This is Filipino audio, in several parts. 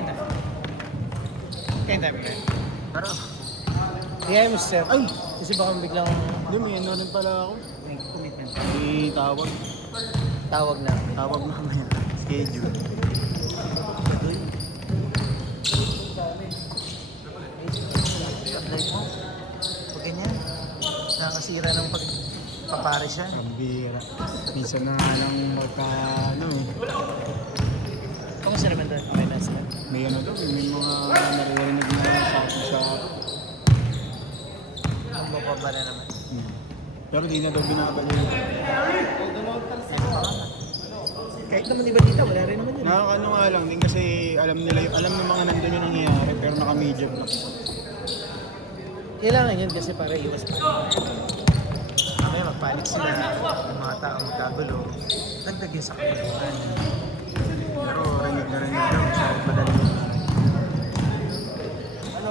Kain na. Kain tayo bigla. Tara. Kaya mo sir. Ay! Kasi baka biglang Hindi, may ano rin pala ako. may commitment. May tawag. Tawag na. Tawag na mamaya. Schedule. Apply mo. Pag ganyan. Nakakasira ng pagpapare siya. Kambira. Minsan na nga lang magka, ano eh. Kamusta naman doon? Okay na sila. May ano daw, may mga naririnig na sa Ang mapaba na naman. Pero di na daw binabalik. Kahit naman iba dito, wala rin naman yun. Nakakano nga lang din kasi alam ng mga nandun yung nangyayari pero naka-media block. Kailangan yun kasi para iwas pa. Mamaya magpanik sila, yung mga tao magkagulo. Dagdag yun sa kapuluhan. Pero rinig na rin daw sa madali. Ano?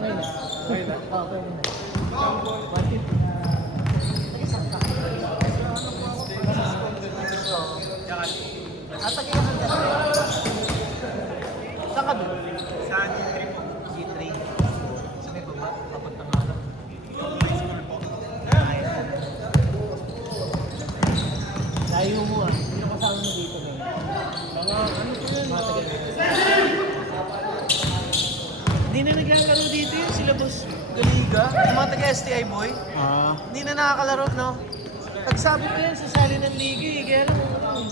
Okay na. Okay na? Okay na. Ata kaya ka saan ka doon? Sa G3 po. G3? Sa may baba? Papuntang mga high school po. Layo mo ah. Sino kasama mo dito ngayon? Mga tagal na. Hindi na naglalaro dito yun sila boss Galiga. Yung mga taga-STI boy. Hindi na nakakalaro no? Pagsabi ko yan, sasali ng liga eh. Kaya lang ano eh.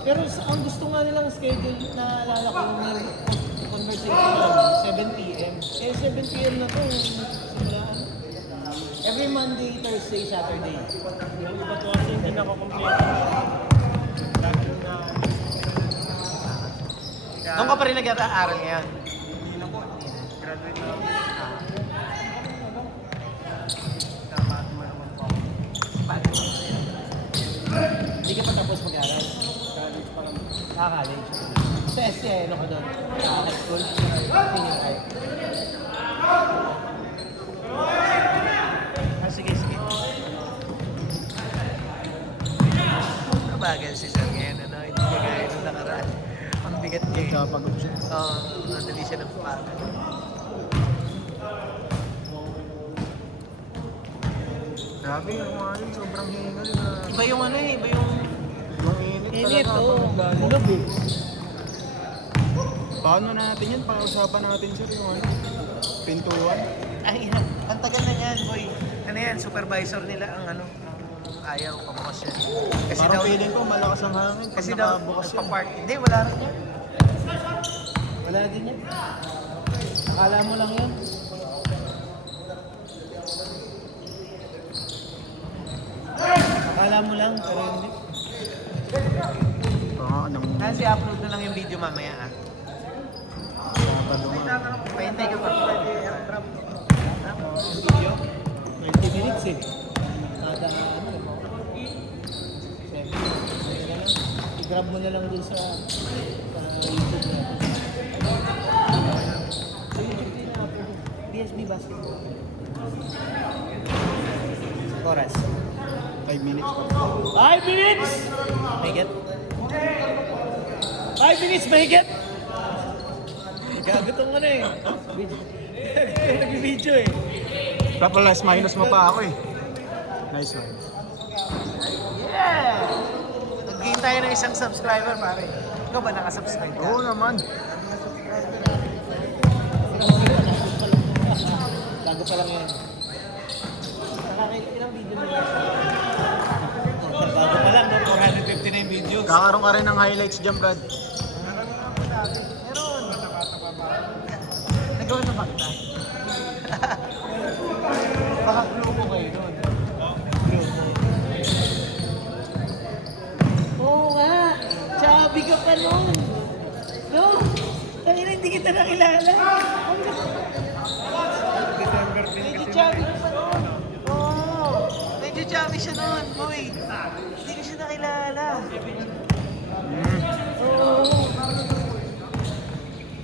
Pero ang gusto nga nilang schedule na alala ko yung conversation namin, 7 p.m. Eh 7 p.m. na to yung simulaan. Every Monday, Thursday, Saturday. Yung iba to kasi hindi nakakompleto. Doon ka pa rin nag-aaral ngayon? Hindi na po. Graduate na ako. Tama at naman po. Hindi ka pa tapos mag-aaral? College pa kami. College. Sa STI, ano ka doon? Sa high school? Senior high? Sige, sige. Nabagal si Sir ngayon, ano? Hindi niya gaya nung nakaraan. Ang bigat niya eh. Kapagod siya. Oo, nadali siya ng pagod. Grabe yung mga yun, sobrang hingal na. Iba yung ano eh, iba yung Yung init init, talaga. oo. Pag lalo. Ulog eh. Paano natin yan? Pag-usapan natin sir yung ano? Pintuan. Ay, ang tagal na yan, boy. Ano yan, supervisor nila ang ano, ang ayaw pabukas yan. Kasi Parang daw, feeling ko malakas ang hangin pag kasi daw, nakabukas yan. nagpa-park. Hindi, wala rin yan. Wala din yan. Akala mo lang yan. Akala mo lang, pero hindi. Anong Kasi upload na lang yung video mamaya ah. Sabado nga. Pahintay ka pa. Video? 20 minutes eh. Kada ano eh. I-grab mo na lang dun sa YouTube na. Sa YouTube din na upload. BSB Basketball. Oras. 5 minutes pa. 5 minutes! Mahigit? 5 minutes mahigit? Gago tong ano eh. Nag-video eh. Plus minus mo pa ako eh. Nice one. Yeah! Nag-gain tayo ng isang subscriber pare. Ikaw ba nakasubscribe ka? Oo naman. Bago pa lang yan. Nakakita ilang video na yan. Bago pa lang, no? 459 videos. Kakaroon ka rin ng highlights dyan, Brad. Meron. Nagawa na bakta. Baka grupo kayo doon. Oo nga. Chubby ka pa noon. No? Tangina, hindi kita nakilala. Medyo chubby ka pa noon. Oo. Medyo chubby siya noon, boy. Hindi ko siya nakilala. Oo.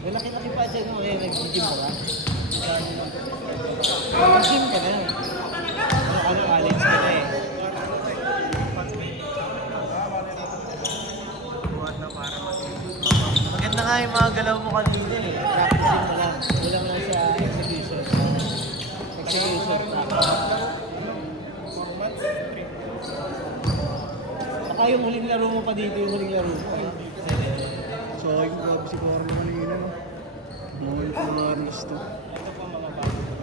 Malaki-laki pa dyan mo eh. Nag-gym ka ba? Nag-gym ka na. Ano, college ka na eh. Buwan na para mag nga yung mga galaw mo kanina eh. Practicing mo lang. Kulang lang sa execution. Execution. Saka yung huling laro mo pa dito, yung huling laro mo. So, ay ko grabe si Carlo kanina, no? Mahal ko nga to.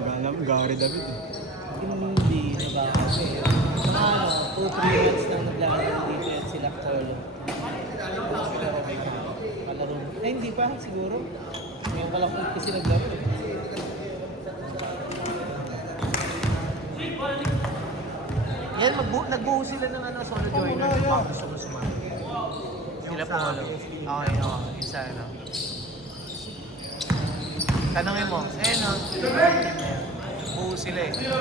Alam, Gary David eh. Hindi na ba kasi. Saka ano, 2-3 months nang naglalaro dito yan sila Carlo. Sila Rebecca. Kalaro. Eh hindi pa siguro. Ngayon pa lang kasi naglaro. Yan, nagbuo sila ng ano, solo joiner. Gusto ko sumama. Sila Polo. Okay, isa ano. Tanongin mo, no? Buo sila eh. Ito,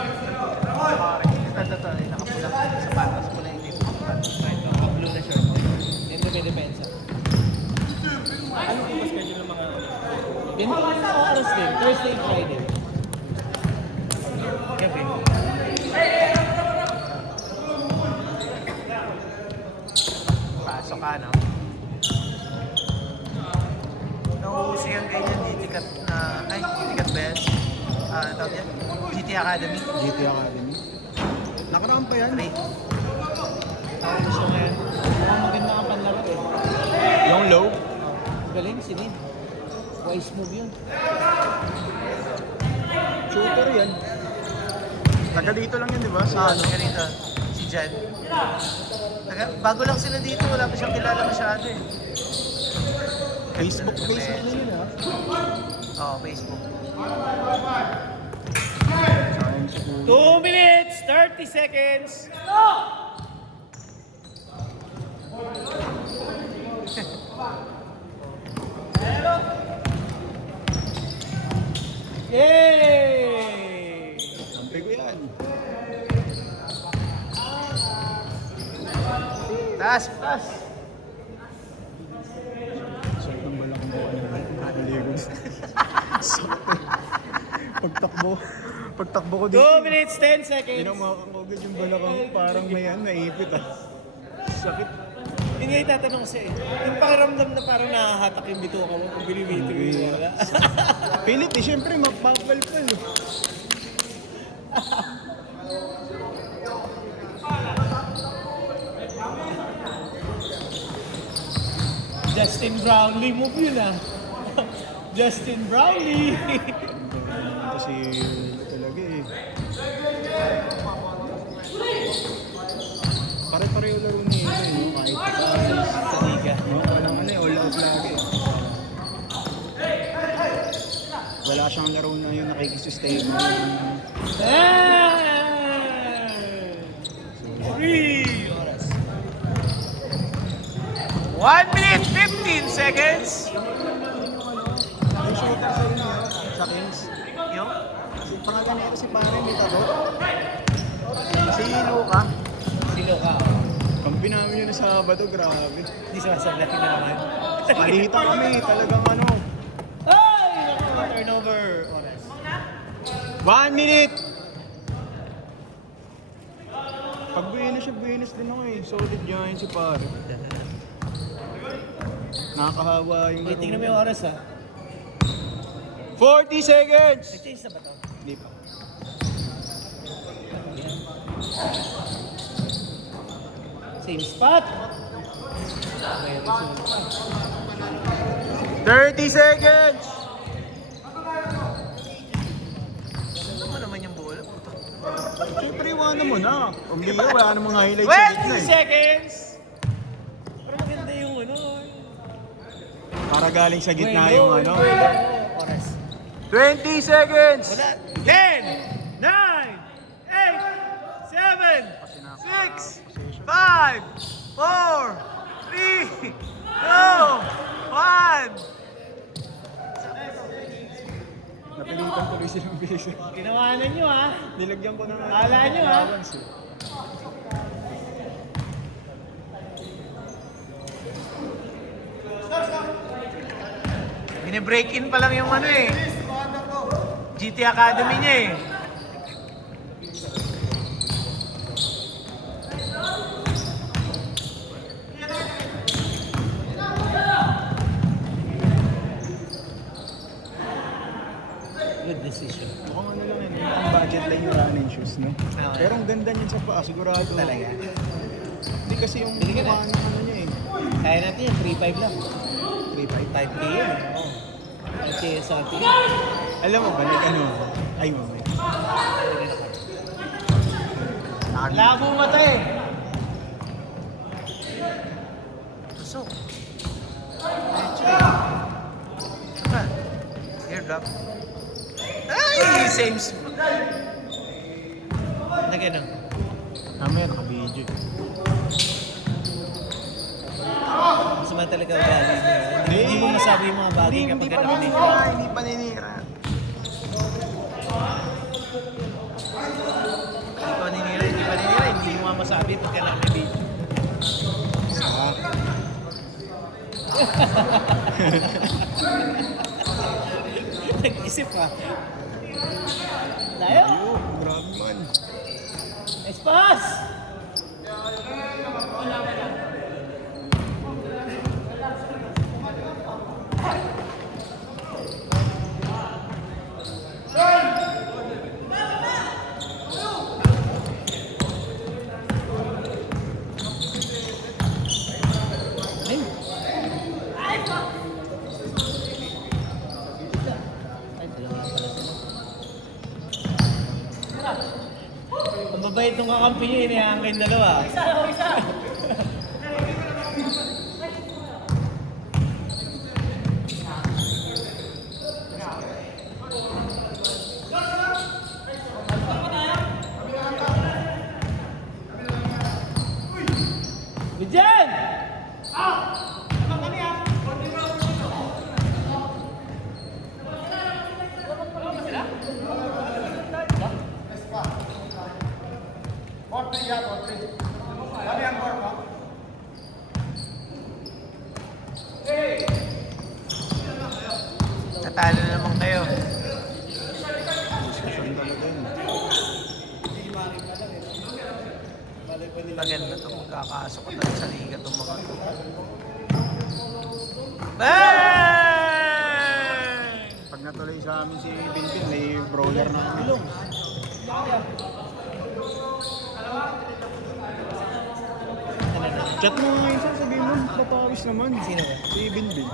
nakapula sa patas pula yung dito. Blue na shirt. Hindi may depensa. Ano po ba schedule ng mga... Ganito lang sa oras din. Thursday, Friday. Gabi. Pasok ka, no? Nauuso yung ganyan ditikat na... Ay, ditikat best. Tawag yan? GT Academy. GT Academy. Nakaraan pa yan. Nauuso ngayon. Mukhang maganda ang panlaro eh. Yung low. Galing si Lin. Wise move yun. Shooter yan. Taga dito lang yun, di ba? Ano ganito? Si Jan. Bago lang sila dito, wala pa siyang kilala masyado eh. Facebook na yun, ha? Oo, Facebook. Sayang sa kuya. 2 minutes, 30 seconds. Yay! Sabi ko yan. Taas! Sakit ng balak mo. Nakaligos. Sakit. Pagtakbo ko dito. 2 minutes, 10 seconds. Tinamakan ko agad yung balakang ko. Parang may naipit ah. Sakit. Hindi nga itatanong siya eh. Yung pakiramdam na parang nakahatak yung bituka mo kung binibito yung wala. Pilit eh, syempre mapapalpal eh. Justin Brownlee move yun ah. Justin Brownlee. Kasi talaga eh. Pare-pareho laro niya eh. Kahit Sa liga. walang ano eh, all out lagi. Wala siyang laro na yung nakikisustay mo. Three oras. 1 minute, 15 seconds! Yung shooter sa inyo, sa Kings. Yung? Si pangalan niya si pare, may tabo. Si Luka. Sino ka? Kampi namin yun sa Sabado, grabe. Hindi sumasablaki na naman. Malita kami, talagang ano. Ay! Naku, turnover. Oras. 1 minute! Pag buenos din ako eh. Solid giant si pare. Nakakahawa yung... Okay, tingnan mo yung oras ha. 40 seconds! Nag-change na ba to? Hindi pa. Same spot. Okay, resume pa. 30 seconds! Ano mo naman yung bola? Siyempre, iwanan mo na. Umiya, wala namang highlights sa gitna 20 eh. seconds! Pero maganda yung ano. Para galing sa gitna Bueno, yung ano. bueno. Oras. 20 seconds! Wala. 10, 9, 8, 7, 6, 5, 4, 3, 2, 1! Napilitan tuloy silang bilis. Ginawanan nyo ha. Nilagyan ko na nga. Akala nyo, ha? allowance, eh. Bine-break in pa lang yung ano eh. GT Academy niya eh. position. Mukhang ano lang yun, ang budget lang yung running shoes, no? Ah, Pero ang ganda niyan sa paa, sigurado. Talaga. Hindi kasi yung Bili ka na. mukha ng ano niya eh. Kaya natin yan, 3.5 lang. 3.5. 5K yun. Oo. 5K sa atin. Alam mo ba, ano? Ay, mamay. Labo mata eh. Tusok. Medyo eh. Saka, airdrop. Ay! Same spot. Na gano'n. Mamaya naka-video. Masama talaga ugali mo. Hindi mo masabi yung mga bagay kapag nakalinyo. Hindi paninira. Hindi pa ninira. Hindi mo nga masabi pagka nakabit. Nag-isip pa. Tayo! Ayun, grabe man. Nice pass! Ang babait nung kakampi niya, inihaan kayong dalawa. Isa! Bidyan! Natalo na naman kayo. Diskusyon talaga yun. Maganda ito. Magkakasok ko talaga sa liga itong mga ito. Bang! Pag natuloy sa amin si Binbin, may brawler na kami. Chat mo nga isa, sabihin mo, papawis naman. Sino ba? Si Binbin.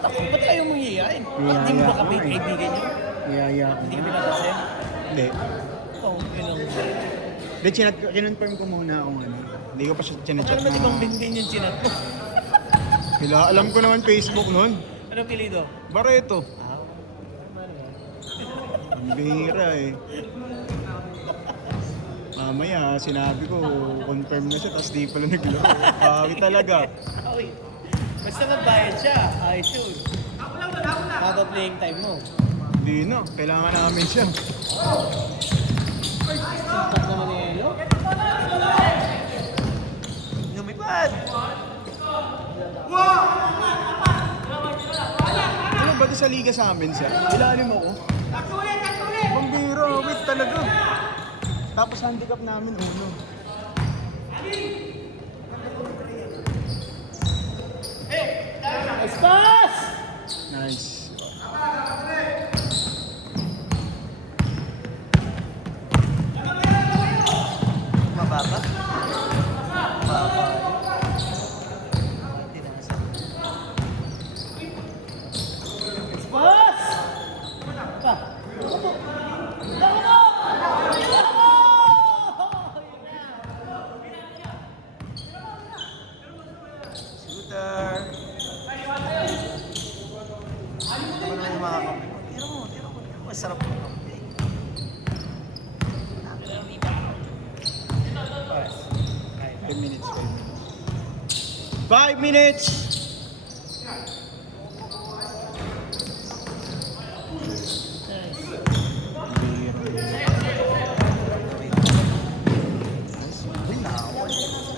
Ba't kayo mong hihiyain? Ba't di mo ba kami kaibigan nyo? Iyaya ko. Hindi ka pinapansin? Hindi. Oo, yun ang... Hindi, kinonfirm ko muna kung ano. Hindi ko pa siya chinachat Ano naman ibang bindin yung chinat mo? Alam ko naman Facebook nun. Anong pilido? Barreto. Ah, Ang bihira eh. Mamaya, sinabi ko, confirm na siya, tapos di pala naglaro. Kawi talaga. Uy, basta magbayad siya, ayos yun. Haba playing time mo. Hindi na, kailangan namin siya. Simpak naman ni Elo. Lumipad! Ano ba sa liga sa amin siya? Ilalim ako. Pambira, wait talaga. Tapos handicap namin uno. Nice pass! Nice. Mababa? Mababa. Tinasa. Nice pass! Pa! Shooter! Ano naman yung mga kampi? Tira mo. Masarap mo kampi. Five minutes. 5 minutes!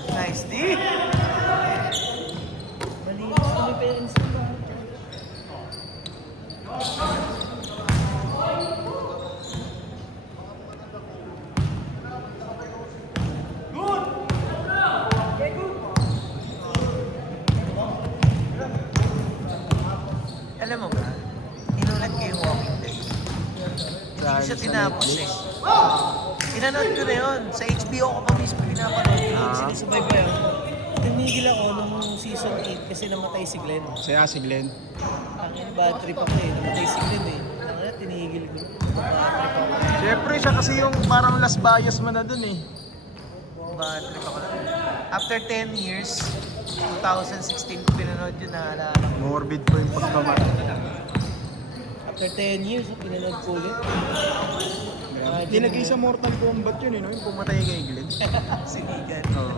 Nice, D! Malinis kami parents ko ba? Alam mo ba, inulat ko yung walking days. hindi siya sa tinapos Netflix. eh. Pinanood ko na yun. Sa HBO ko pa mismo pinapanood ko. Sinusubaybayan ko. Tinigil ako nung season 8 kasi namatay si Glenn. Si Glenn. Ang bad trip ako eh. Namatay si Glenn eh. Ang tinigil ko. Bad trip ako. Siyempre, siya kasi yung parang last bias mo na dun eh. Bad trip ako lang. After 10 years, 2016 ko pinanood yun, naalala ko. Morbid po yung pagkamatay. After 10 years, pinanood ko ulit. Nilagay sa Mortal Kombat yun eh, no? Yung pumatay kay Glenn. Sinigan. Oo.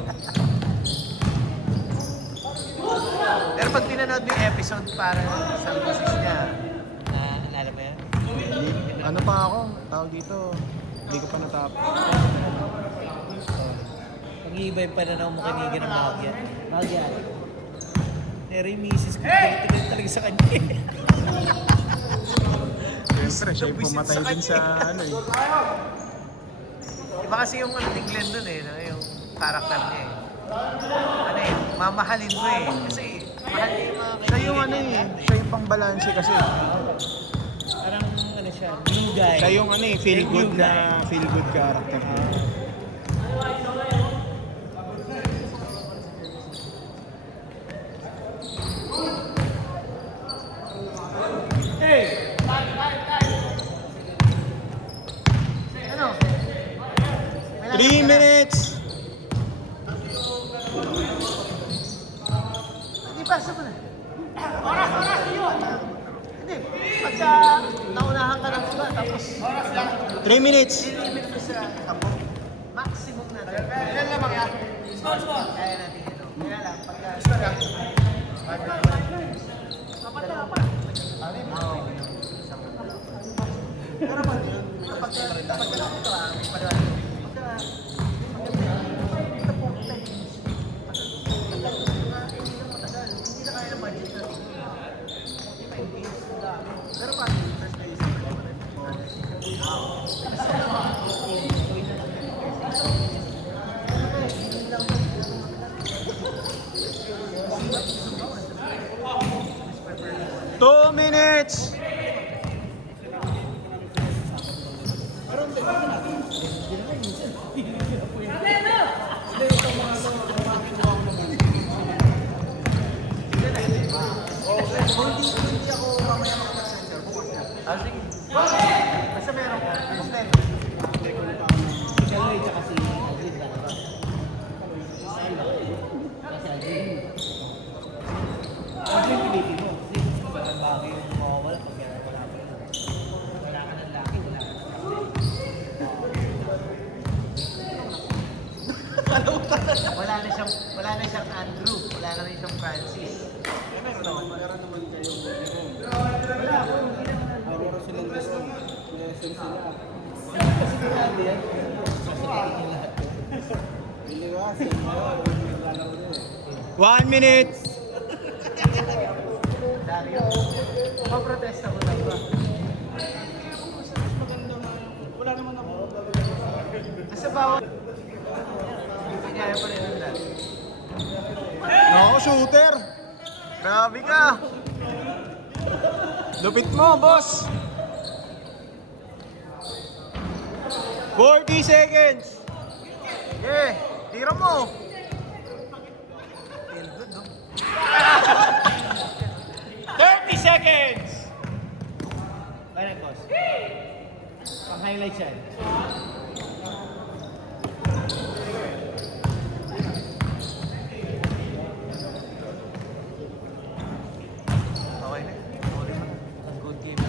Pero pag pinanood mo yung episode, parang sa boses niya. Naalala mo yan? Ano pa ako? Tawag dito. Hindi ko pa natapos. Pag-iibay pa na ako makinigan ng Magya. Magya. Pero yung misis ko, galit talaga sa kanya. Siyempre, siya yung pumatay din sa ano eh. Iba kasi yung ano ni Glenn dun eh, no? Yung character niya eh. Ano eh, mamahalin mo eh. Kasi mahal niya yung mga Siya yung ano eh. Siya yung pangbalanse kasi. Parang ano siya, new guy. Siya yung ano eh, feel good na feel good character. Ano? 3 minutes! Hindi pa, sa na. Hindi. Pagka naunahan ka ng iba, tapos 3 minutes! nilimit mo sa tapo, maximum na. Kailan lang mga? Kaya natin ito. Kaya lang, pagka... Pero pag ito may paliwanag. Hindi na kaya ng budget natin. Pero pag first day isa pa rin. Two minutes! Hindi ako mamaya makapag-sensor. Bukas na. Sige. Basta meron ko. Kompleto. Si Kaloy tsaka si Aldrin lang. Kasi Aldrin. Aldrin pilitin mo. Kasi parang bagay yung mawawala pag wala ka yun. Wala ka ng laki, wala ka ng Wala na siyang Andrew. Wala na rin siyang Francis. Aurora silang lesson. Lesson sila. Kasi grabe yan. Sasalitin yung lahat. Iliwasin mo. 1 minute! Dario, paprotesta ko lang ba? Wala naman ako. Kasi bawal. Hindi kaya pa rin yung dad. No, shooter! Grabe ka! Lupit mo, boss! 40 seconds! Yeah, tira mo! Feel good, no? 30 seconds! Ano, boss? Pang-highlight yan.